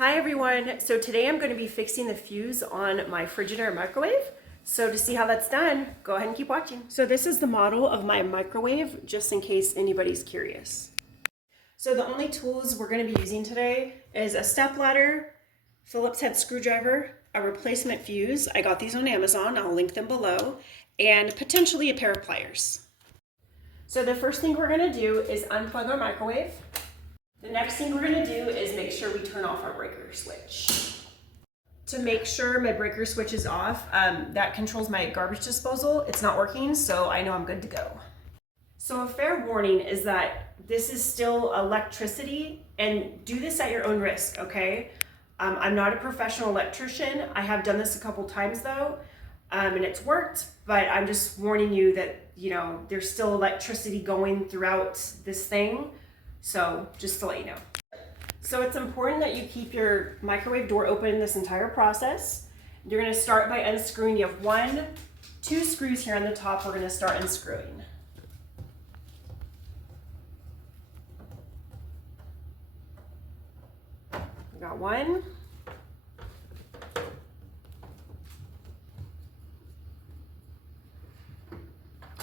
Hi everyone, so today I'm going to be fixing the fuse on my Frigidaire microwave. So to see how that's done, go ahead and keep watching. So this is the model of my microwave, just in case anybody's curious. So the only tools we're going to be using today is a step ladder, Phillips head screwdriver, a replacement fuse, I got these on Amazon, I'll link them below, and potentially a pair of pliers. So the first thing we're going to do is unplug our microwave. The next thing we're going to do is make sure we turn off our breaker switch. To make sure my breaker switch is off, that controls my garbage disposal. It's not working, so I know I'm good to go. So a fair warning is that this is still electricity, and do this at your own risk, okay? I'm not a professional electrician. I have done this a couple times though, and it's worked, but I'm just warning you that, there's still electricity going throughout this thing. So just to let you know. So it's important that you keep your microwave door open this entire process. You're going to start by unscrewing. You have 2 screws here on the top we're going to start unscrewing. We got 1.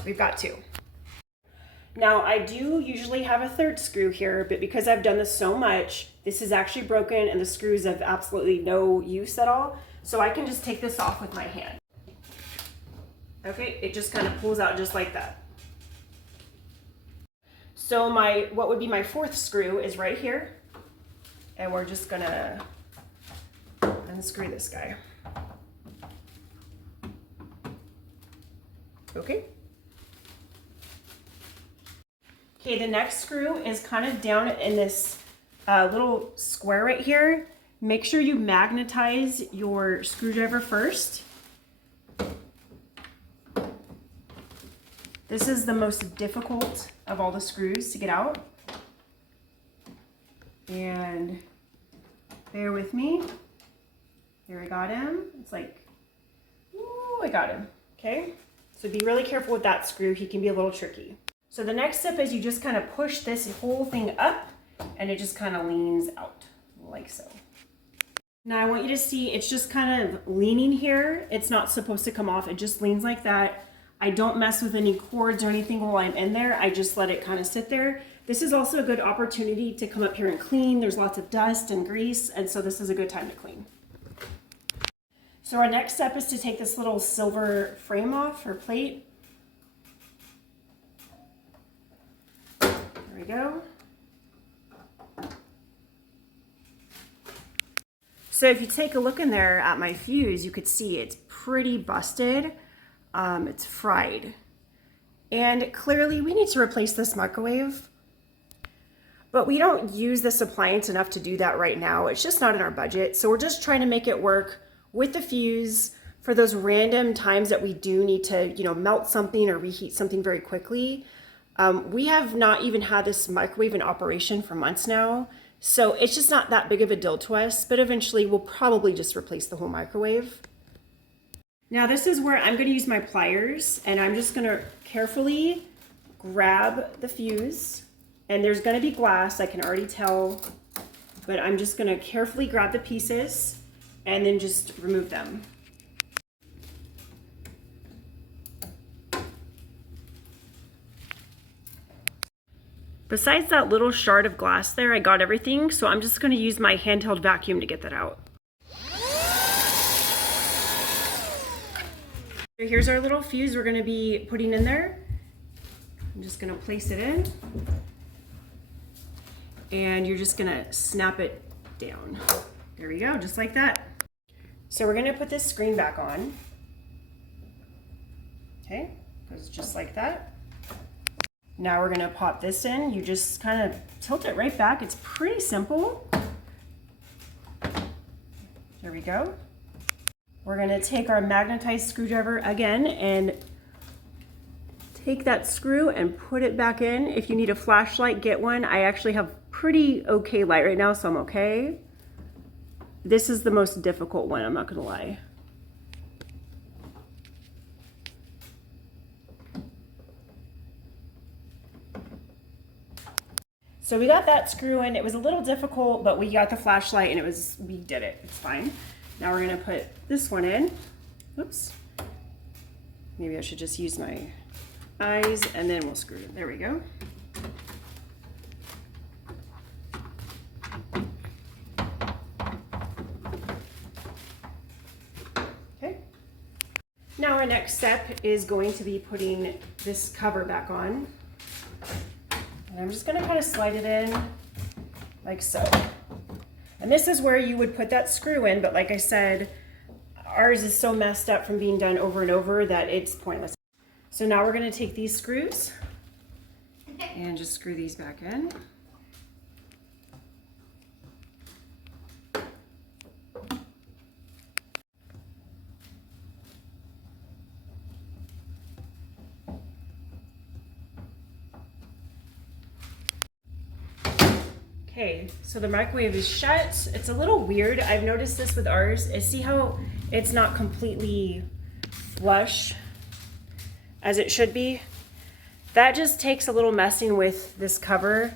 We've got 2. Now I do usually have a 3rd screw here, but because I've done this so much, this is actually broken and the screws have absolutely no use at all. So I can just take this off with my hand. Okay, it just kind of pulls out just like that. So what would be my 4th screw is right here. And we're just gonna unscrew this guy. Okay. Okay, the next screw is kind of down in this little square right here. Make sure you magnetize your screwdriver first. This is the most difficult of all the screws to get out. And bear with me. There, I got him. It's like, ooh, I got him. Okay, so be really careful with that screw. He can be a little tricky. So the next step is you just kind of push this whole thing up and it just kind of leans out like so. Now I want you to see it's just kind of leaning here. It's not supposed to come off. It just leans like that. I don't mess with any cords or anything while I'm in there. I just let it kind of sit there. This is also a good opportunity to come up here and clean. There's lots of dust and grease, and so this is a good time to clean. So our next step is to take this little silver frame off or plate. There we go. So if you take a look in there at my fuse, you could see it's pretty busted. It's fried. And clearly we need to replace this microwave, but we don't use this appliance enough to do that right now. It's just not in our budget. So we're just trying to make it work with the fuse for those random times that we do need to, melt something or reheat something very quickly. We have not even had this microwave in operation for months now, so it's just not that big of a deal to us, but eventually we'll probably just replace the whole microwave. Now this is where I'm going to use my pliers, and I'm just going to carefully grab the fuse, and there's going to be glass, I can already tell, but I'm just going to carefully grab the pieces and then just remove them. Besides that little shard of glass there, I got everything, so I'm just going to use my handheld vacuum to get that out. Here's our little fuse we're going to be putting in there. I'm just going to place it in, and you're just going to snap it down. There we go, just like that. So we're going to put this screen back on. Okay, goes just like that. Now we're going to pop this in. You just kind of tilt it right back. It's pretty simple. There we go. We're going to take our magnetized screwdriver again and take that screw and put it back in. If you need a flashlight, get one. I actually have pretty okay light right now, so I'm okay. This is the most difficult one, I'm not going to lie. So we got that screw in. It was a little difficult, but we got the flashlight and we did it. It's fine. Now we're gonna put this one in. Oops. Maybe I should just use my eyes and then we'll screw it. There we go. Okay. Now our next step is going to be putting this cover back on. And I'm just gonna kind of slide it in like so. And this is where you would put that screw in, but like I said, ours is so messed up from being done over and over that it's pointless. So now we're gonna take these screws and just screw these back in. Okay, so the microwave is shut. It's a little weird. I've noticed this with ours. See how it's not completely flush as it should be? That just takes a little messing with this cover.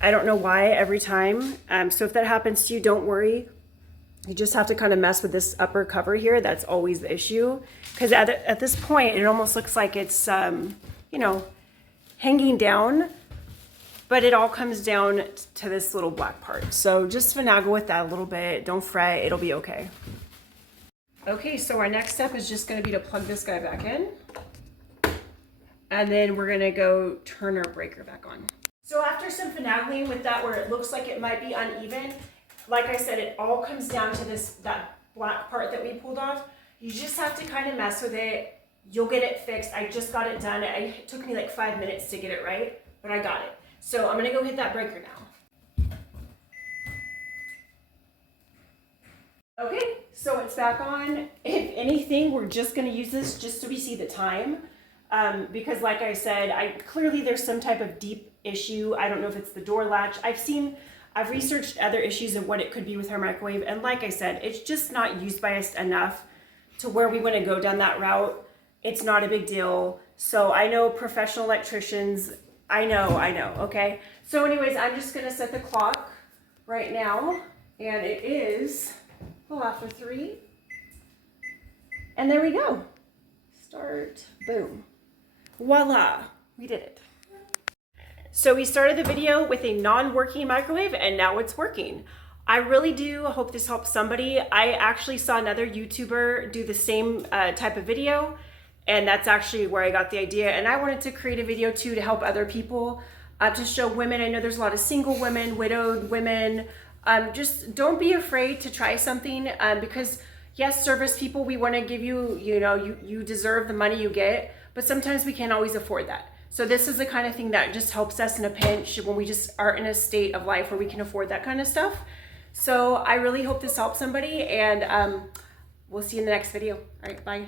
I don't know why every time. So if that happens to you, don't worry. You just have to kind of mess with this upper cover here. That's always the issue. Because at this point, it almost looks like it's, you know, hanging down. But it all comes down to this little black part. So just finagle with that a little bit. Don't fret, it'll be okay. Okay, so our next step is just gonna be to plug this guy back in. And then we're gonna go turn our breaker back on. So after some finagling with that where it looks like it might be uneven, like I said, it all comes down to that black part that we pulled off. You just have to kind of mess with it. You'll get it fixed. I just got it done. It took me like 5 minutes to get it right, but I got it. So I'm gonna go hit that breaker now. Okay, so it's back on. If anything, we're just gonna use this just so we see the time. Because like I said, clearly there's some type of deep issue. I don't know if it's the door latch. I've researched other issues of what it could be with our microwave. And like I said, it's just not used by us enough to where we wanna go down that route. It's not a big deal. So I know professional electricians, I know, okay? So anyways, I'm just gonna set the clock right now, and it is a little after 3. And there we go. Start, boom. Voila, we did it. So we started the video with a non-working microwave, and now it's working. I really do hope this helps somebody. I actually saw another YouTuber do the same type of video, and that's actually where I got the idea. And I wanted to create a video too to help other people, to show women. I know there's a lot of single women, widowed women. Just don't be afraid to try something, because yes, service people, we want to give you, you deserve the money you get, but sometimes we can't always afford that. So this is the kind of thing that just helps us in a pinch when we just are in a state of life where we can afford that kind of stuff. So I really hope this helps somebody, and we'll see you in the next video. All right, bye.